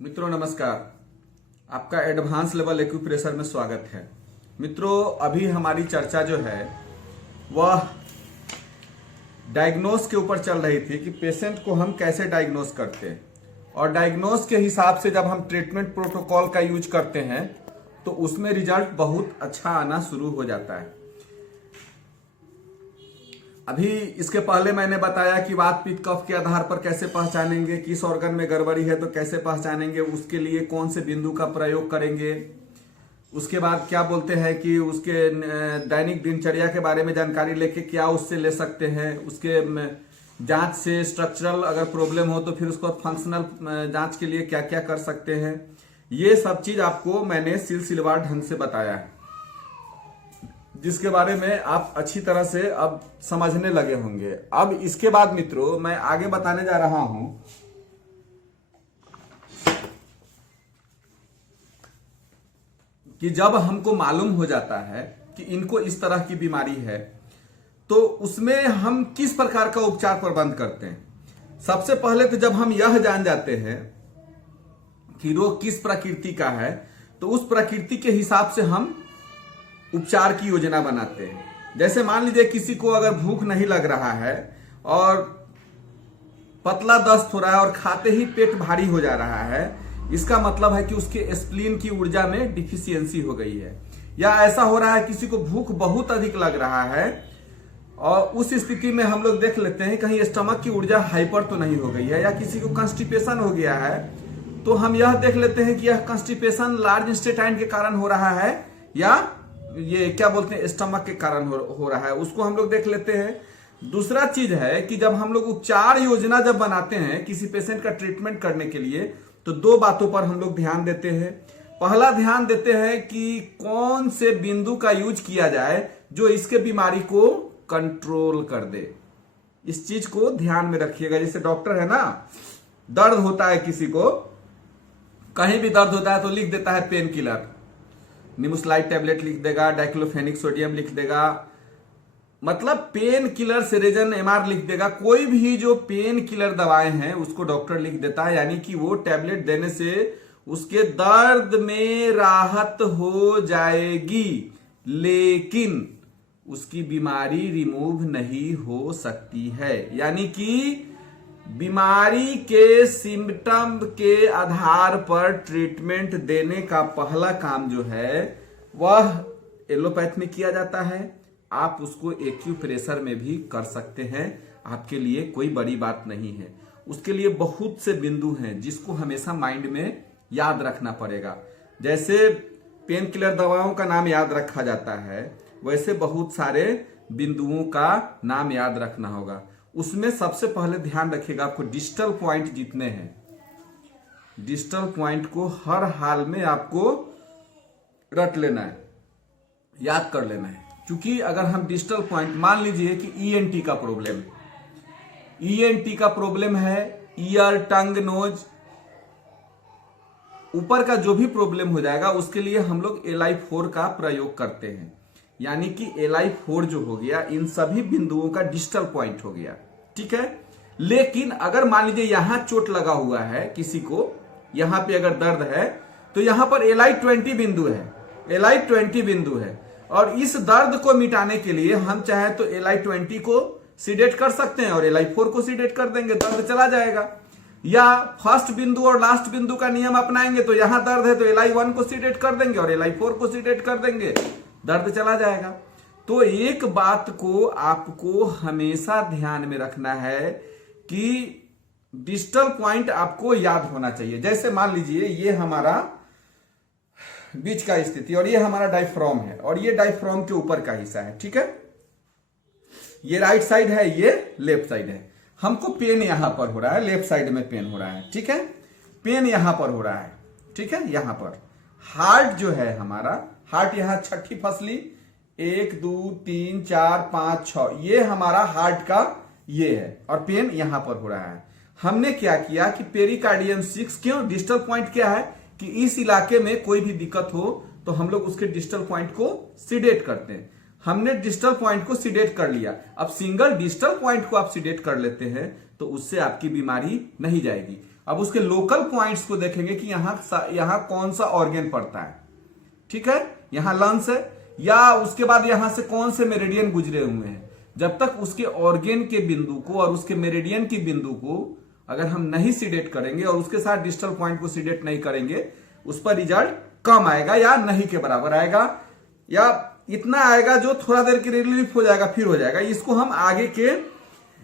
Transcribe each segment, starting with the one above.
मित्रों नमस्कार। आपका एडवांस लेवल एक्यूप्रेशर में स्वागत है। मित्रों अभी हमारी चर्चा जो है वह डायग्नोस के ऊपर चल रही थी कि पेशेंट को हम कैसे डायग्नोस करते हैं और डायग्नोस के हिसाब से जब हम ट्रीटमेंट प्रोटोकॉल का यूज करते हैं तो उसमें रिजल्ट बहुत अच्छा आना शुरू हो जाता है। अभी इसके पहले मैंने बताया कि वात पित्त कफ के आधार पर कैसे पहचानेंगे, किस ऑर्गन में गड़बड़ी है तो कैसे पहचानेंगे, उसके लिए कौन से बिंदु का प्रयोग करेंगे। उसके बाद क्या बोलते हैं कि उसके दैनिक दिनचर्या के बारे में जानकारी लेके क्या उससे ले सकते हैं। उसके जांच से स्ट्रक्चरल अगर प्रॉब्लम हो तो फिर उसको फंक्शनल जांच के लिए क्या क्या कर सकते हैं। ये सब चीज आपको मैंने सिलसिलेवार ढंग से बताया है, जिसके बारे में आप अच्छी तरह से अब समझने लगे होंगे। अब इसके बाद मित्रों मैं आगे बताने जा रहा हूं कि जब हमको मालूम हो जाता है कि इनको इस तरह की बीमारी है तो उसमें हम किस प्रकार का उपचार प्रबंध करते हैं। सबसे पहले तो जब हम यह जान जाते हैं कि रोग किस प्रकृति का है तो उस प्रकृति के हिसाब से हम उपचार की योजना बनाते हैं। जैसे मान लीजिए किसी को अगर भूख नहीं लग रहा है और पतला दस्त हो रहा है और खाते ही पेट भारी हो जा रहा है, इसका मतलब है कि उसके स्प्लीन की ऊर्जा में डिफिशियंसी हो गई है। या ऐसा हो रहा है किसी को भूख बहुत अधिक लग रहा है और उस स्थिति में हम लोग देख लेते हैं कहीं स्टमक की ऊर्जा हाइपर तो नहीं हो गई है, या किसी को कॉन्स्टिपेशन हो गया है तो हम यह देख लेते हैं कि यह कॉन्स्टिपेशन लार्ज इंटेस्टाइन के कारण हो रहा है या ये क्या बोलते हैं स्टमक के कारण हो रहा है, उसको हम लोग देख लेते हैं। दूसरा चीज है कि जब हम लोग उपचार योजना जब बनाते हैं किसी पेशेंट का ट्रीटमेंट करने के लिए तो दो बातों पर हम लोग ध्यान देते हैं। पहला ध्यान देते हैं कि कौन से बिंदु का यूज किया जाए जो इसके बीमारी को कंट्रोल कर दे। इस चीज को ध्यान में रखिएगा। जैसे डॉक्टर है ना, दर्द होता है किसी को, कहीं भी दर्द होता है तो लिख देता है पेन किलर, निमुसलाइड टैबलेट लिख देगा, डाइक्लोफेनिक सोडियम लिख देगा, मतलब पेन किलर सेरेजन एमआर लिख देगा। कोई भी जो पेन किलर दवाएं हैं उसको डॉक्टर लिख देता है, यानी कि वो टैबलेट देने से उसके दर्द में राहत हो जाएगी, लेकिन उसकी बीमारी रिमूव नहीं हो सकती है। यानी कि बीमारी के सिम्टम के आधार पर ट्रीटमेंट देने का पहला काम जो है वह एलोपैथ में किया जाता है। आप उसको एक्यूप्रेशर में भी कर सकते हैं, आपके लिए कोई बड़ी बात नहीं है। उसके लिए बहुत से बिंदु हैं जिसको हमेशा माइंड में याद रखना पड़ेगा। जैसे पेन किलर दवाओं का नाम याद रखा जाता है, वैसे बहुत सारे बिंदुओं का नाम याद रखना होगा। उसमें सबसे पहले ध्यान रखिएगा आपको डिस्टल पॉइंट जितने हैं, डिस्टल पॉइंट को हर हाल में आपको रट लेना है, याद कर लेना है। क्योंकि अगर हम डिस्टल पॉइंट, मान लीजिए कि ईएनटी का प्रॉब्लम है, ईएनटी का प्रॉब्लम है, ईयर टंग नोज ऊपर का जो भी प्रॉब्लम हो जाएगा उसके लिए हम लोग LI4 का प्रयोग करते हैं। यानी कि LI4 जो हो गया इन सभी बिंदुओं का डिस्टल पॉइंट हो गया, ठीक है। लेकिन अगर मान लीजिए यहां चोट लगा हुआ है किसी को, यहां पे अगर दर्द है तो यहां पर LI20 बिंदु है, LI20 बिंदु है। और इस दर्द को मिटाने के लिए हम चाहे तो LI20 को सीडेट कर सकते हैं और LI4 को सीडेट कर देंगे, दर्द चला जाएगा। या फर्स्ट बिंदु और लास्ट बिंदु का नियम अपनाएंगे तो यहां दर्द है तो LI1 को सीडेट कर देंगे और LI4 को सीडेट कर देंगे, दर्द चला जाएगा। तो एक बात को आपको हमेशा ध्यान में रखना है कि डिस्टल पॉइंट आपको याद होना चाहिए। जैसे मान लीजिए ये हमारा बीच का स्थिति और ये हमारा डायफ्राम है और ये डायफ्राम के ऊपर का हिस्सा है, ठीक है। ये राइट साइड है, ये लेफ्ट साइड है। हमको पेन यहां पर हो रहा है, लेफ्ट साइड में पेन हो रहा है, ठीक है। पेन यहां पर हो रहा है, ठीक है। यहां पर हार्ट जो है हमारा, हार्ट यहां छठी फसली 1 2 3 4 5 6, ये हमारा हार्ट का ये है और पेन यहां पर हो रहा है। हमने क्या किया कि पेरिकार्डियम 6, क्यों डिस्टल पॉइंट क्या है कि इस इलाके में कोई भी दिक्कत हो तो हम लोग उसके डिस्टल पॉइंट को सीडेट करते हैं। हमने डिस्टल पॉइंट को सीडेट कर लिया। अब सिंगल डिस्टल पॉइंट को आप सीडेट कर लेते हैं तो उससे आपकी बीमारी नहीं जाएगी। अब उसके लोकल पॉइंट्स को देखेंगे कि यहां कौन सा ऑर्गन पड़ता है, ठीक है, यहां लंग्स है, या उसके बाद यहां से कौन से मेरिडियन गुजरे हुए हैं। जब तक उसके ऑर्गन के बिंदु को और उसके मेरिडियन के बिंदु को अगर हम नहीं सीडेट करेंगे और उसके साथ डिस्टल पॉइंट को सीडेट नहीं करेंगे, उस पर रिजल्ट कम आएगा या नहीं के बराबर आएगा, या इतना आएगा जो थोड़ा देर के रिलीफ हो जाएगा फिर हो जाएगा। इसको हम आगे के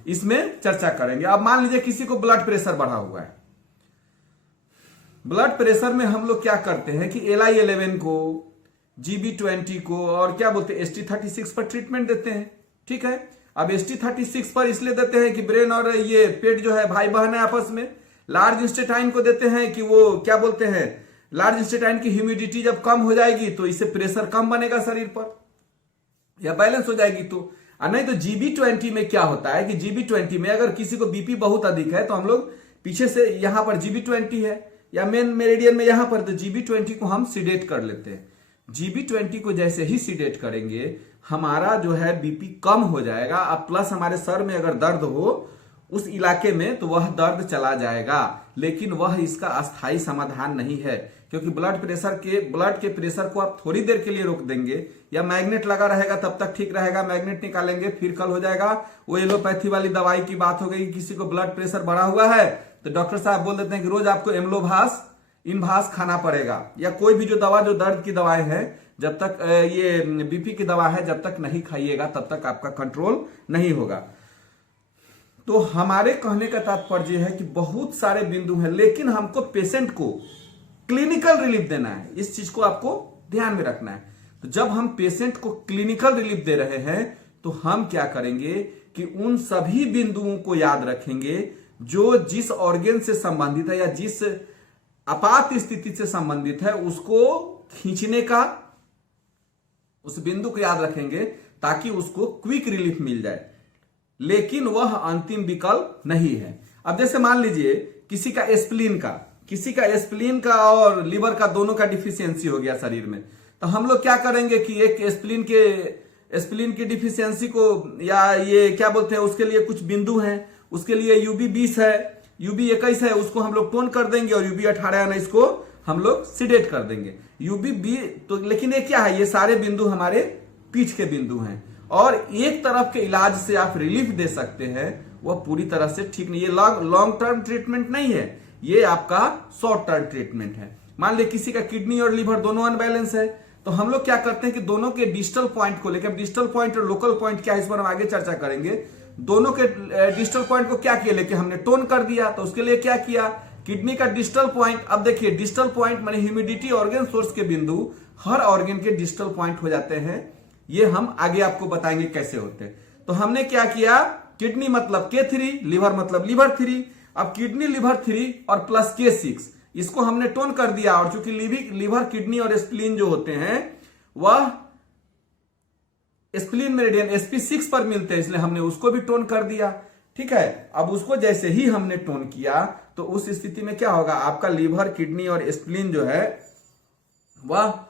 इसमें चर्चा करेंगे। अब मान लीजिए किसी को ब्लड प्रेशर बढ़ा हुआ है। ब्लड प्रेशर में हम लोग क्या करते हैं कि LI11 को, GB20 को और क्या बोलते हैं ST36 पर ट्रीटमेंट देते हैं, ठीक है। अब ST36 पर इसलिए देते हैं कि ब्रेन और ये पेट जो है भाई बहन है आपस में। लार्ज इंस्टेटाइन को देते हैं कि वो क्या बोलते हैं, लार्ज इंस्टेटाइन की ह्यूमिडिटी जब कम हो जाएगी तो इससे प्रेशर कम बनेगा शरीर पर या बैलेंस हो जाएगी। तो नहीं तो GB20 में क्या होता है कि GB20 में अगर किसी को बीपी बहुत अधिक है तो हम लोग पीछे से यहां पर GB20 है या मेन मेरिडियन में यहां पर, तो GB20 को हम सीडेट कर लेते हैं। GB20 को जैसे ही सीडेट करेंगे हमारा जो है बीपी कम हो जाएगा। अब प्लस हमारे सर में अगर दर्द हो उस इलाके में तो वह दर्द चला जाएगा, लेकिन वह इसका अस्थायी समाधान नहीं है, क्योंकि ब्लड के प्रेशर को आप थोड़ी देर के लिए रोक देंगे या मैग्नेट लगा रहेगा तब तक ठीक रहेगा, मैग्नेट निकालेंगे फिर कल हो जाएगा। वो एलोपैथी वाली दवाई की बात हो गई, किसी को ब्लड प्रेशर बढ़ा हुआ है तो डॉक्टर साहब बोल देते हैं कि रोज आपको एम्लोभास इनभास खाना पड़ेगा, या कोई भी जो दर्द की दवाएं हैं, जब तक ये बीपी की दवा है जब तक नहीं खाइएगा तब तक आपका कंट्रोल नहीं होगा। तो हमारे कहने का तात्पर्य है कि बहुत सारे बिंदु हैं, लेकिन हमको पेशेंट को क्लिनिकल रिलीफ देना है। इस चीज को आपको ध्यान में रखना है। तो जब हम पेशेंट को क्लिनिकल रिलीफ दे रहे हैं तो हम क्या करेंगे कि उन सभी बिंदुओं को याद रखेंगे जो जिस ऑर्गन से संबंधित है या जिस आपात स्थिति से संबंधित है, उसको खींचने का, उस बिंदु को याद रखेंगे ताकि उसको क्विक रिलीफ मिल जाए, लेकिन वह अंतिम विकल्प नहीं है। अब जैसे मान लीजिए किसी का स्प्लीन का और लीवर का दोनों का डिफिशियंसी हो गया शरीर में, तो हम लोग क्या करेंगे कि एक स्प्लीन की डिफिशियंसी को, या ये क्या बोलते हैं, उसके लिए कुछ बिंदु हैं, उसके लिए UB20 है, UB21 है, उसको हम लोग टोन कर देंगे और UB18 को हम लोग सीडेट कर देंगे। UB20 तो, लेकिन ये क्या है, ये सारे बिंदु हमारे पीठ के बिंदु हैं और एक तरफ के इलाज से आप रिलीफ दे सकते हैं, वह पूरी तरह से ठीक नहीं। ये लॉन्ग टर्म ट्रीटमेंट नहीं है, ये आपका शॉर्ट टर्म ट्रीटमेंट है। मान लिया किसी का किडनी और लिवर दोनों अनबैलेंस है, तो हम लोग क्या करते हैं कि दोनों के डिस्टल पॉइंट को लेकर, डिस्टल पॉइंट और लोकल पॉइंट क्या है इस पर हम आगे चर्चा करेंगे। दोनों के डिस्टल पॉइंट को क्या किया, लेके हमने टोन कर दिया। तो उसके लिए क्या किया, किडनी का डिस्टल पॉइंट, अब देखिए डिस्टल पॉइंट माने ह्यूमिडिटी ऑर्गन सोर्स के बिंदु हर ऑर्गन के डिस्टल पॉइंट हो जाते हैं। ये हम आगे आपको बताएंगे कैसे होते हैं। तो हमने क्या किया, किडनी मतलब K3, लिवर मतलब लिवर 3। अब किडनी लिवर 3 और प्लस K6 इसको हमने टोन कर दिया, और चूंकि लिवर किडनी और स्प्लीन जो होते हैं वह स्प्लीन मेरिडियन SP6 पर मिलते हैं, इसलिए हमने उसको भी टोन कर दिया। ठीक है, अब उसको जैसे ही हमने टोन किया तो उस स्थिति में क्या होगा, आपका लिवर किडनी और स्प्लीन जो है वह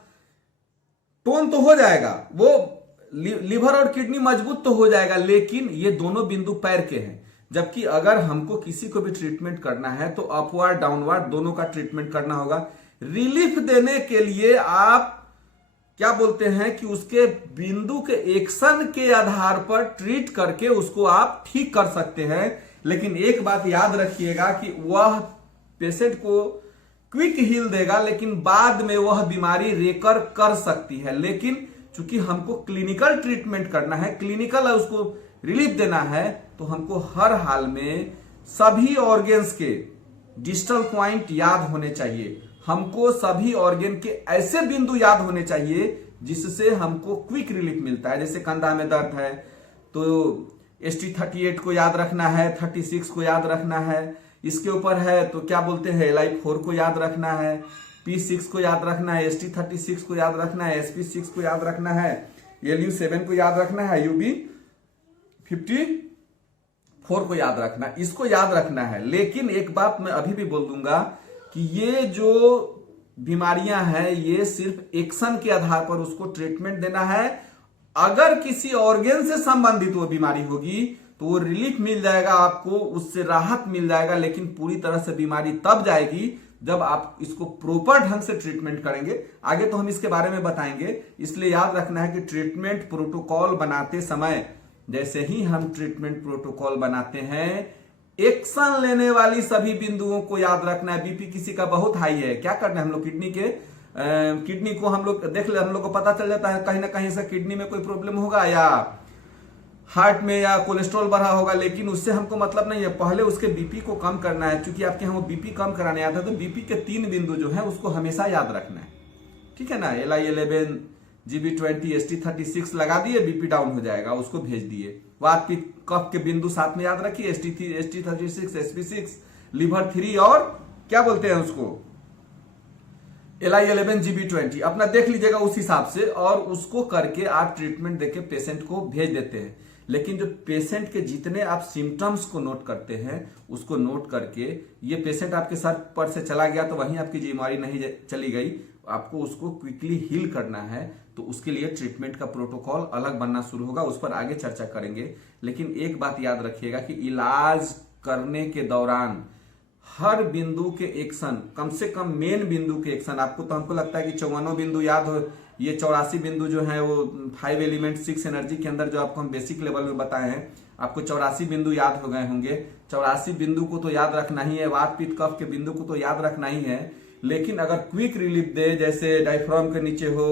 टोन तो हो जाएगा, वो लिवर और किडनी मजबूत तो हो जाएगा, लेकिन ये दोनों बिंदु पैर के हैं। जबकि अगर हमको किसी को भी ट्रीटमेंट करना है तो अपवर्ड डाउनवर्ड दोनों का ट्रीटमेंट करना होगा। रिलीफ देने के लिए आप क्या बोलते हैं कि उसके बिंदु के एक्शन के आधार पर ट्रीट करके उसको आप ठीक कर सकते हैं। लेकिन एक बात याद रखिएगा कि वह पेशेंट को क्विक हील देगा, लेकिन बाद में वह बीमारी रेकर कर सकती है। लेकिन चूंकि हमको क्लिनिकल ट्रीटमेंट करना है, क्लिनिकल उसको रिलीफ देना है, तो हमको हर हाल में सभी ऑर्गन्स के डिस्टल पॉइंट याद होने चाहिए। हमको सभी ऑर्गन के ऐसे बिंदु याद होने चाहिए जिससे हमको क्विक रिलीफ मिलता है। जैसे कंधा में दर्द है तो ST38 को याद रखना है, 36 को याद रखना है, इसके ऊपर है तो क्या बोलते हैं LI4 को याद रखना है, P6 को याद रखना है, ST36 को याद रखना है, SP6 को याद रखना है, LU7 को याद रखना है, UB54 को याद रखना, इसको याद रखना है। लेकिन एक बात मैं अभी भी बोल दूंगा कि ये जो बीमारियां हैं ये सिर्फ एक्शन के आधार पर उसको ट्रीटमेंट देना है। अगर किसी ऑर्गन से संबंधित वो बीमारी होगी तो वो रिलीफ मिल जाएगा आपको, उससे राहत मिल जाएगा। लेकिन पूरी तरह से बीमारी तब जाएगी जब आप इसको प्रॉपर ढंग से ट्रीटमेंट करेंगे। आगे तो हम इसके बारे में बताएंगे, इसलिए याद रखना है कि ट्रीटमेंट प्रोटोकॉल बनाते समय, जैसे ही हम ट्रीटमेंट प्रोटोकॉल बनाते हैं, एक्शन लेने वाली सभी बिंदुओं को याद रखना है। बीपी किसी का बहुत हाई है, क्या करना है हम लोग, किडनी को हम लोग देख ले, हम लोग को पता चल जाता है कहीं ना कहीं से किडनी में कोई प्रॉब्लम होगा या हार्ट में या कोलेस्ट्रॉल बढ़ा होगा, लेकिन उससे हमको मतलब नहीं है। पहले उसके बीपी को कम करना है। चूंकि आपके यहाँ बीपी कम कराने आता है तो बीपी के 3 बिंदु जो है उसको हमेशा याद रखना है, ठीक है ना। LI11, GB20, ST36 लगा दिए, बीपी डाउन हो जाएगा, उसको भेज दिए। वात पित्त कफ के बिंदु साथ में याद रखिए, ST36, SP6, लिवर 3 और क्या बोलते हैं उसको, LI11, GB20 अपना देख लीजिएगा उस हिसाब से, और उसको करके आप ट्रीटमेंट देके पेशेंट को भेज देते हैं। लेकिन जो पेशेंट के जितने आप सिम्टम्स को नोट करते हैं, उसको नोट करके, ये पेशेंट आपके सर पर से चला गया तो वहीं आपकी बीमारी नहीं चली गई, आपको उसको क्विकली हील करना है, तो उसके लिए ट्रीटमेंट का प्रोटोकॉल अलग बनना शुरू होगा, उस पर आगे चर्चा करेंगे। लेकिन एक बात याद रखिएगा कि इलाज करने के दौरान हर बिंदु के एक्शन, कम से कम मेन बिंदु के एक्शन, आपको तो हमको लगता है कि 54 बिंदु याद हो, ये 84 बिंदु जो है वो 5 एलिमेंट 6 एनर्जी के अंदर जो आपको हम बेसिक लेवल में बताए हैं, आपको 84 बिंदु याद हो गए होंगे। 84 बिंदु को तो याद रखना ही है, वात पित्त कफ के बिंदु को तो याद रखना ही है। लेकिन अगर क्विक रिलीफ दे, जैसे डायफ्राम के नीचे हो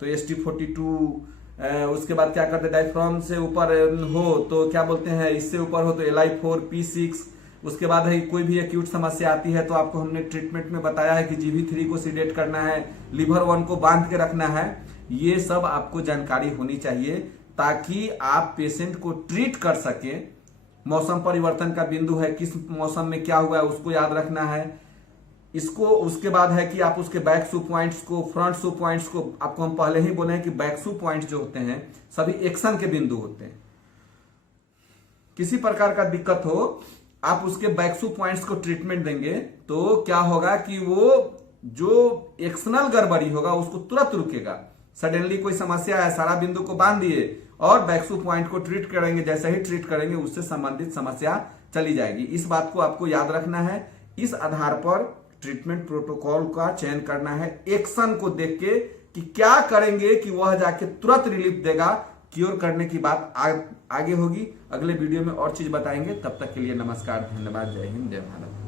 तो ST42, उसके बाद क्या करते हैं, डायफ्राम से ऊपर हो तो क्या बोलते हैं, इससे ऊपर हो तो LI4, P6, उसके बाद है कोई भी एक्यूट समस्या आती है तो आपको हमने ट्रीटमेंट में बताया है कि GB3 को सीडेट करना है, लिवर 1 को बांध के रखना है। ये सब आपको जानकारी होनी चाहिए ताकि आप पेशेंट को ट्रीट कर सके। मौसम परिवर्तन का बिंदु है, किस मौसम में क्या हुआ है उसको याद रखना है इसको। उसके बाद है कि आप उसके बैक सू पॉइंट्स को, फ्रंट सू पॉइंट्स को, आपको हम पहले ही बोले हैं कि बैक सू पॉइंट्स जो होते हैं सभी एक्शन के बिंदु होते हैं। किसी प्रकार का दिक्कत हो, आप उसके बैकसू पॉइंट्स को ट्रीटमेंट देंगे तो क्या होगा कि वो जो एक्शनल गड़बड़ी होगा उसको तुरंत रुकेगा। सडनली कोई समस्या है, सारा बिंदु को बांध दिए और बैकसू पॉइंट को ट्रीट करेंगे, जैसे ही ट्रीट करेंगे उससे संबंधित समस्या चली जाएगी। इस बात को आपको याद रखना है। इस आधार पर ट्रीटमेंट प्रोटोकॉल का चयन करना है, एक्शन को देख के कि क्या करेंगे कि वह जाके तुरंत रिलीफ देगा। क्योर करने की बात आगे होगी, अगले वीडियो में और चीज बताएंगे। तब तक के लिए नमस्कार, धन्यवाद, जय हिंद, जय भारत।